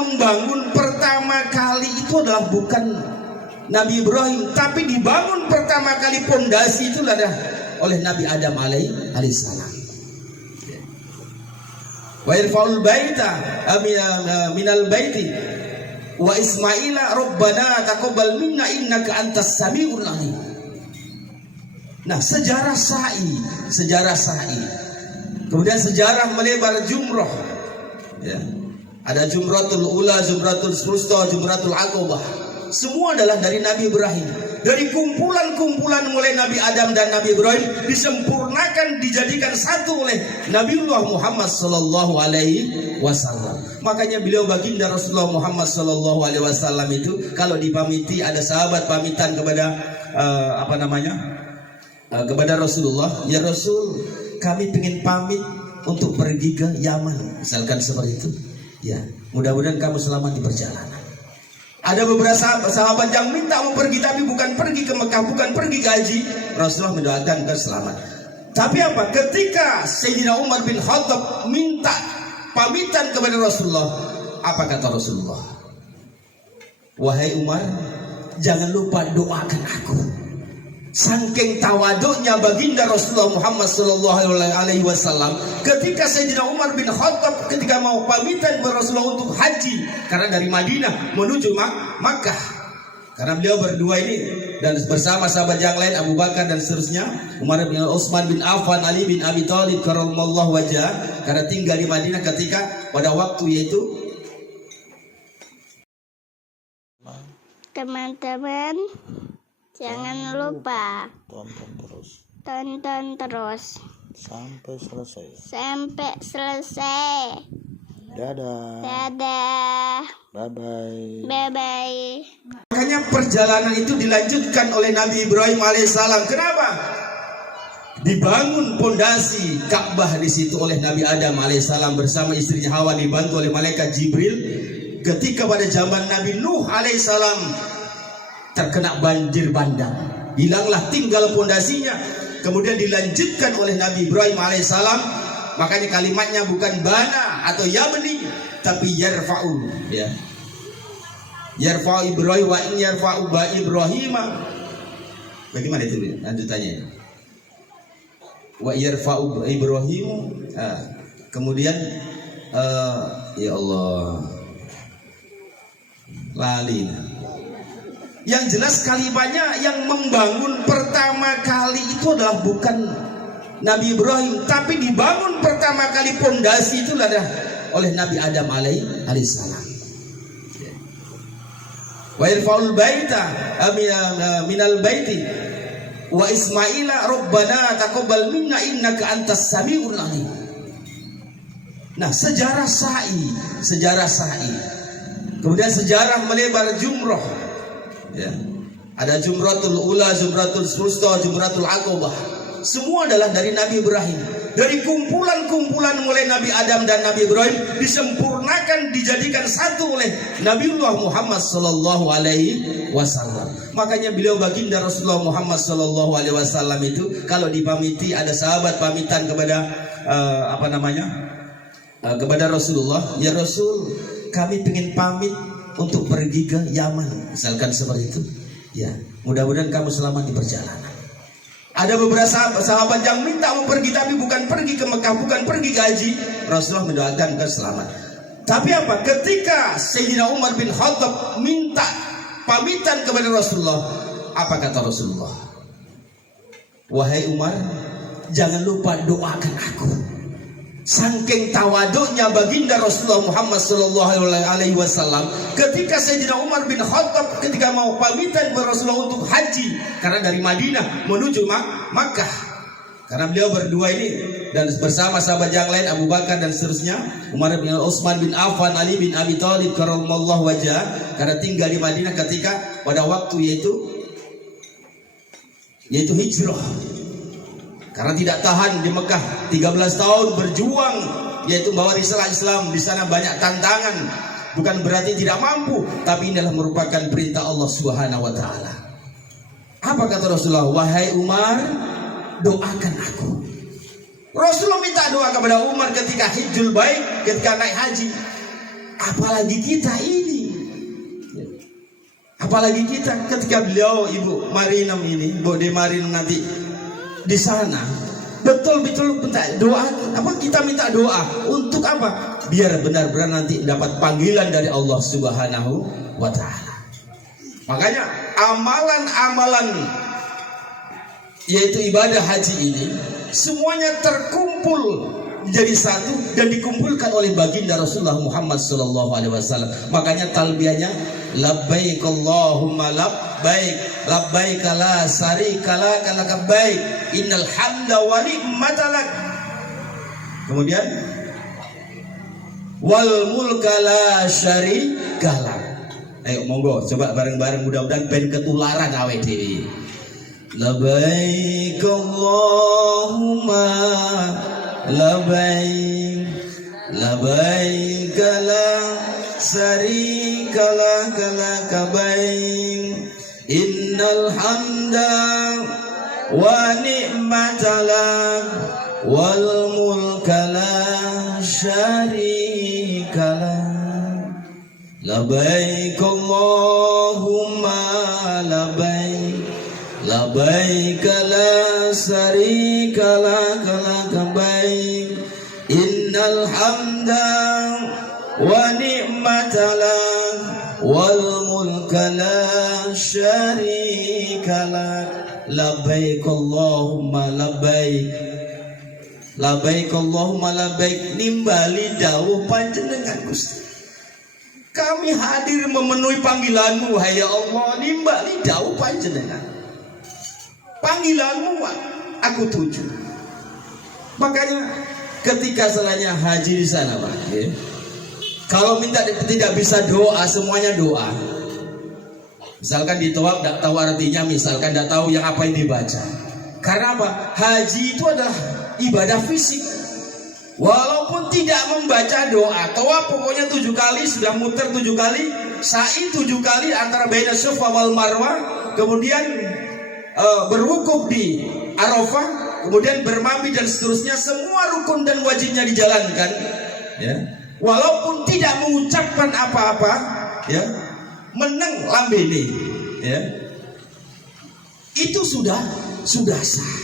membangun pertama kali itu adalah bukan Nabi Ibrahim, tapi dibangun pertama kali pondasi itu adalah oleh Nabi Adam alaihissalam. Wa irfa'ul baita minal baiti wa Ismaila Rabbana taqabbal minna innaka antas samiul alim. Nah, sejarah sa'i. Kemudian sejarah melebar jumrah. Ya. Ada jumratul ula, jumratul wusta, jumratul aqabah. Semua adalah dari Nabi Ibrahim. Dari kumpulan-kumpulan mulai Nabi Adam dan Nabi Ibrahim disempurnakan, dijadikan satu oleh Nabiullah Muhammad sallallahu alaihi wasallam. Makanya beliau baginda Rasulullah Muhammad sallallahu alaihi wasallam itu kalau dipamiti, ada sahabat pamitan kepada kepada Rasulullah, ya Rasul, kami ingin pamit untuk pergi ke Yaman, misalkan seperti itu. Ya, mudah-mudahan kamu selamat di perjalanan. Ada beberapa sahabat yang minta mau pergi, tapi bukan pergi ke Mekah, bukan pergi ke haji. Rasulullah mendoakan keselamatan. Tapi apa? Ketika Sayyidina Umar bin Khattab minta pamitan kepada Rasulullah, apa kata Rasulullah? Wahai Umar, jangan lupa doakan aku. Saking tawaduknya baginda Rasulullah Muhammad sallallahu alaihi wasallam, ketika Sayyidina Umar bin Khattab ketika mau pamitan kepada Rasulullah untuk haji, karena dari Madinah menuju Makkah, karena beliau berdua ini dan bersama sahabat yang lain, Abu Bakar dan seterusnya, Umar bin Utsman bin Affan, Ali bin Abi Thalib karramallahu wajhah, karena tinggal di Madinah ketika pada waktu yaitu. Teman-teman, jangan lupa tonton terus sampai selesai. Dadah. Bye-bye. Makanya perjalanan itu dilanjutkan oleh Nabi Ibrahim alaihissalam. Kenapa? Dibangun pondasi Ka'bah di situ oleh Nabi Adam alaihissalam bersama istrinya Hawa, dibantu oleh malaikat Jibril. Ketika pada zaman Nabi Nuh alaihissalam terkena banjir bandang, hilanglah tinggal pondasinya. Kemudian dilanjutkan oleh Nabi Ibrahim alaihissalam. Makanya kalimatnya bukan bana atau yabni, tapi yarfa'u, ya. Yarfa'u Ibrahim wa in yarfa'u ba Ibrahim. Bagaimana itu lanjutannya? Wa yarfa'u Ibrahim. Kemudian ya Allah, lali. Yang jelas kalimatnya yang membangun pertama kali itu adalah bukan Nabi Ibrahim, tapi dibangun pertama kali pondasi itu adalah oleh Nabi Adam alaihissalam. Wa irfa'ul baita minal baiti wa Ismaila Rabbana taqabbal minna innaka antas samiul alim. Nah, sejarah sa'i. Kemudian sejarah melebar jumrah. Ya. Ada jumratul ula, jumratul wusta, jumratul aqabah. Semua adalah dari Nabi Ibrahim. Dari kumpulan-kumpulan mulai Nabi Adam dan Nabi Ibrahim disempurnakan, dijadikan satu oleh Nabiullah Muhammad sallallahu alaihi wasallam. Makanya beliau baginda Rasulullah Muhammad sallallahu alaihi wasallam itu kalau dipamiti, ada sahabat pamitan kepada kepada Rasulullah, ya Rasul, kami ingin pamit untuk pergi ke Yaman, misalkan seperti itu. Ya, mudah-mudahan kamu selamat di perjalanan. Ada beberapa sahabat yang minta mau pergi, tapi bukan pergi ke Mekah, bukan pergi ke haji. Rasulullah mendoakan keselamatan. Tapi apa? Ketika Sayyidina Umar bin Khattab minta pamitan kepada Rasulullah, apa kata Rasulullah? Wahai Umar, jangan lupa doakan aku. Saking tawaduknya baginda Rasulullah Muhammad sallallahu alaihi wasallam, ketika Sayyidina Umar bin Khattab ketika mau pamitan kepada Rasulullah untuk haji, karena dari Madinah menuju Makkah, karena beliau berdua ini dan bersama sahabat yang lain, Abu Bakar dan seterusnya, Umar bin Utsman bin Affan, Ali bin Abi Thalib karramallahu wajhah, karena tinggal di Madinah ketika pada waktu yaitu hijrah. Karena tidak tahan di Mekah 13 tahun berjuang, yaitu bawa risalah Islam. Di sana banyak tantangan. Bukan berarti tidak mampu, tapi ini adalah merupakan perintah Allah Subhanahu wa taala. Apa kata Rasulullah? Wahai Umar, doakan aku. Rasulullah minta doa kepada Umar ketika hijjul bait, ketika naik haji. apalagi kita ini. Apalagi kita ketika beliau Ibu Marinam ini, Bu De Marinam nanti di sana, betul-betul minta doa. Apa kita minta doa untuk apa? Biar benar-benar nanti dapat panggilan dari Allah Subhanahu wa Ta'ala. Makanya amalan-amalan yaitu ibadah haji ini semuanya terkumpul menjadi satu dan dikumpulkan oleh baginda Rasulullah Muhammad sallallahu alaihi wasallam. Makanya talbiyahnya labbaik Allahumma labbaik labbaik la syarika lak labbaik innal hamda wa ni'mata lak. Kemudian wal mulka la syarika lak. Ayo monggo coba bareng-bareng, mudah-mudahan ben ketularan awake dhewe. Labbaik Allahumma labbaik labbaik la syarika lak labbaik innal hamda wa ni'mata lak wal mulka la syarika lak labbaik Allahumma labbaik labbaik la syarika lak labbaik innal hamda wa ni'mata lak wal mulka la syarika lak labbaik Allahumma labbaik labbaik Allahumma labbaik. Nimbali dawuh panjenengan Gusti, kami hadir memenuhi panggilanmu hai ya Allah. Nimbali dawuh panjenengan, panggilanmu aku tuju. Makanya ketika salahnya haji di sana Pak, ya, kalau minta tidak bisa doa, semuanya doa. Misalkan di tawaf tidak tahu artinya, misalkan tidak tahu yang apa yang dibaca. Karena apa? Haji itu adalah ibadah fisik. Walaupun tidak membaca doa, tawaf pokoknya 7 kali, sudah muter 7 kali, sa'i 7 kali antara baina Safa wal Marwah, kemudian berwukuf di Arafah, kemudian bermabit dan seterusnya, semua rukun dan wajibnya dijalankan, ya. Walaupun tidak mengucapkan apa-apa, ya, meneng lambene, ya, itu sudah sah.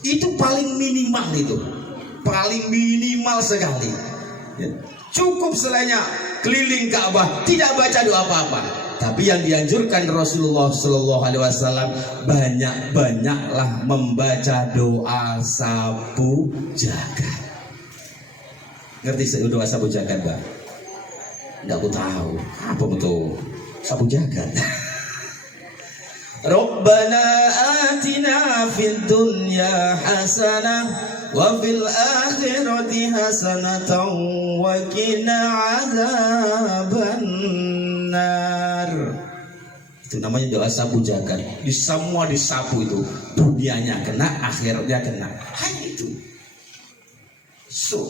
Itu paling minimal, itu paling minimal sekali, ya. Cukup selainnya keliling Ka'bah, tidak baca doa apa-apa. Tapi yang dianjurkan Rasulullah Sallallahu Alaihi Wasallam, banyak-banyaklah membaca doa sapu jagat. Ngerti doa sapu jagat, Mbak? Tidak, aku tahu. Apa betul sapu jagat? Rabbana atina fid dunya hasanah wa fil akhirati hasanatan wa qina adzabannar. Itu namanya doa sapu jagat. Di semua disapu itu, dunianya kena, akhiratnya kena. Hanya itu.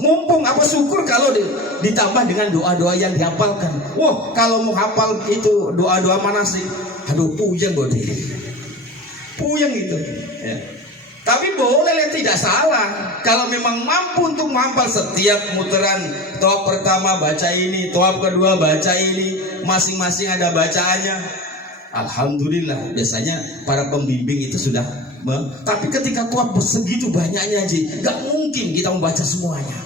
Mumpung apa syukur kalau ditambah dengan doa-doa yang dihafalkan. Wah, kalau mau hafal itu doa-doa manasik, aduh puyeng bodi, puyeng itu, ya. Tapi boleh, tidak salah kalau memang mampu untuk menghafal setiap muteran. Tawaf pertama baca ini, tawaf kedua baca ini, masing-masing ada bacaannya. Alhamdulillah, biasanya para pembimbing itu sudah. Tapi ketika tawaf segitu banyaknya Ji, gak mungkin kita membaca semuanya.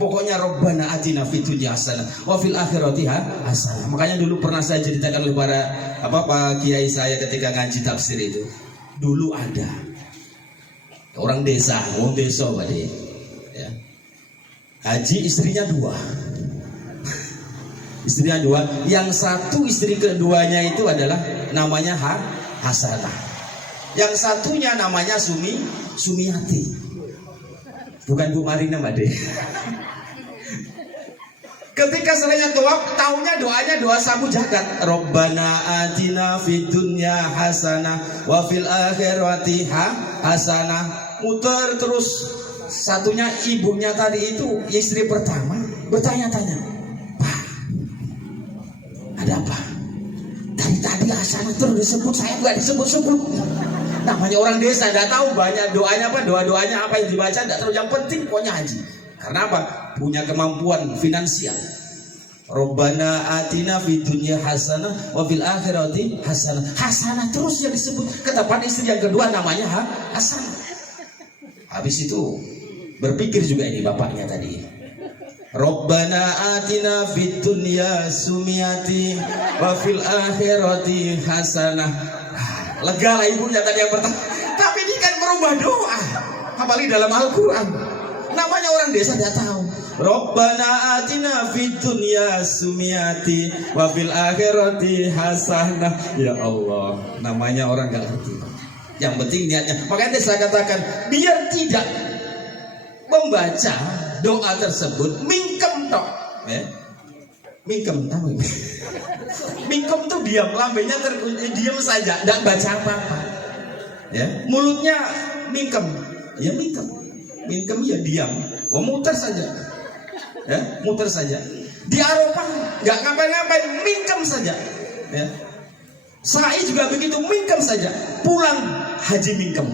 Pokoknya Rabbana atina fid dunya hasanah wa fil akhirati hasanah. Makanya dulu pernah saya ceritakan oleh para Pak kiai saya ketika ngaji tafsir itu. Dulu ada orang desa, wong desa Pak De, ya. Haji istrinya 2. Istrinya 2, yang satu istri keduanya itu adalah namanya Hasanah. Yang satunya namanya Sumiati. Bukan Bu Marina, Mbak De. Ketika selesai tawaf, tahunya doanya doa sapu jagat. Rabbana atina fid dunya hasanah wa fil akhirati hasanah. Muter terus. Satunya ibunya tadi itu, istri pertama, bertanya-tanya, Pak, ada apa? Tadi hasanah terus disebut, saya nggak disebut-sebut. Namanya orang desa, nggak tahu banyak doanya apa, doa-doanya apa yang dibaca, nggak tahu. Yang penting pokoknya haji. Karena apa? Punya kemampuan finansial. Rabbana atina fid dunya hasanah wa fil akhirati hasanah. Hasanah terus yang disebut. Ketepatan istri yang kedua namanya Hasanah. Habis itu berpikir juga ini bapaknya tadi. Rabbana atina fid dunya sumiati wa fil akhirati hasanah. Lega lah ibunya tadi yang pertama. Tapi ini kan merubah doa. Apalagi dalam Al-Quran. Namanya orang desa tidak tahu. Rabbana atina fid dunya sumiati wa fil akhirati hasanah. Ya Allah, namanya orang gak ngerti. Yang penting niatnya. Makanya saya katakan, biar tidak membaca doa tersebut mingkem tok. Mingkem tahu. Mingkem tuh diam, lambenya terkunci, diam saja, tidak baca apa-apa. Ya, mulutnya mingkem. Ya mingkem. Mingkem ya diam. Muter saja. Ya, muter saja. Di Arafah nggak ngapain-ngapain, mingkem saja. Ya. Sa'i juga begitu, mingkem saja. Pulang haji mingkem.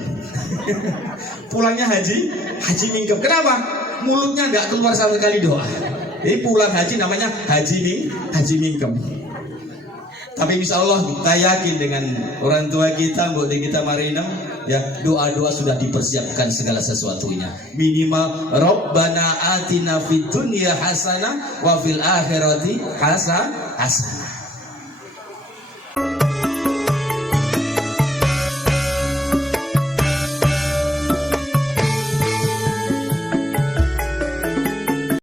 Pulangnya haji mingkem. Kenapa? Mulutnya nggak keluar sama sekali doa. Jadi pulang haji namanya haji mingkem. Tapi insya Allah kita yakin dengan orang tua kita, Mbok di kita Marina, ya doa-doa sudah dipersiapkan segala sesuatunya. Minimal Rabbana atina fid dunya hasanah wa fil akhirati hasanah.